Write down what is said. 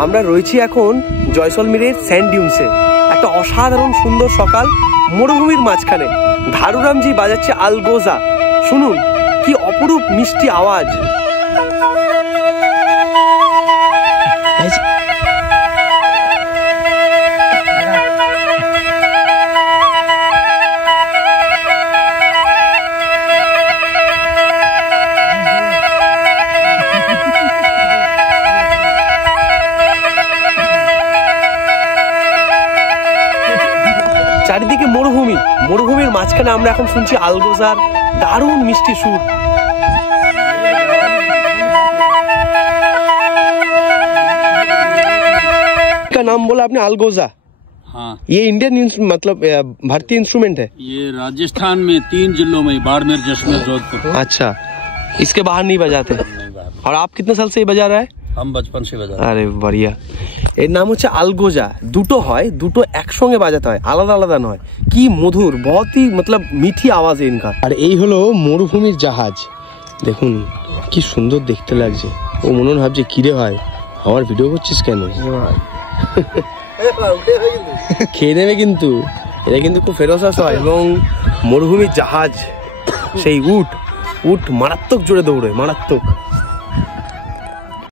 আমরা রয়েছি এখন জয়সলমীরের স্যান্ড ডিউন্সে। একটা অসাধারণ সুন্দর সকাল, মরুভূমির মাঝখানে ধারুরামজি বাজাচ্ছে আলগোজা। শুনুন কি অপরূপ মিষ্টি আওয়াজ। চারিদিকে মরুভূমি, মরুভূমির মাঝখানে আমরা এখন শুনছি আলগোজার দারুণ মিষ্টি সুর। का नाम बोला आपने अलगोजा? हाँ। ये इंडियन मतलब भारतीय इंस्ट्रूमेंट है? ये राजस्थान में 3 जिलों में, बाड़मेर, जैसलमेर, जोधपुर। अच्छा, इसके बाहर नहीं बजाते? और आप कितने साल से ये बजा रहा है? हम बचपन से बजा। আরে बढ़िया। এর নাম হচ্ছে আলগোজা। দুটো হয়, দুটো একসঙ্গে বাজাতে হয়, আলাদা আলাদা নয়। কি মধুর, बहुत ही मतलब मीठी आवाज है इनका। আর এই হলো মরুভূমির জাহাজ। দেখুন কি সুন্দর দেখতে লাগছে। ও মনে ভাবছে কি রে ভাই আমার ভিডিও করছিস কেন? খেয়ে নেবে কিন্তু, এটা কিন্তু খুব ফেরোসাস হয়। এবং মরুভূমির জাহাজ, সেই উট মারাত্মক জোরে দৌড়ে, মারাত্মক।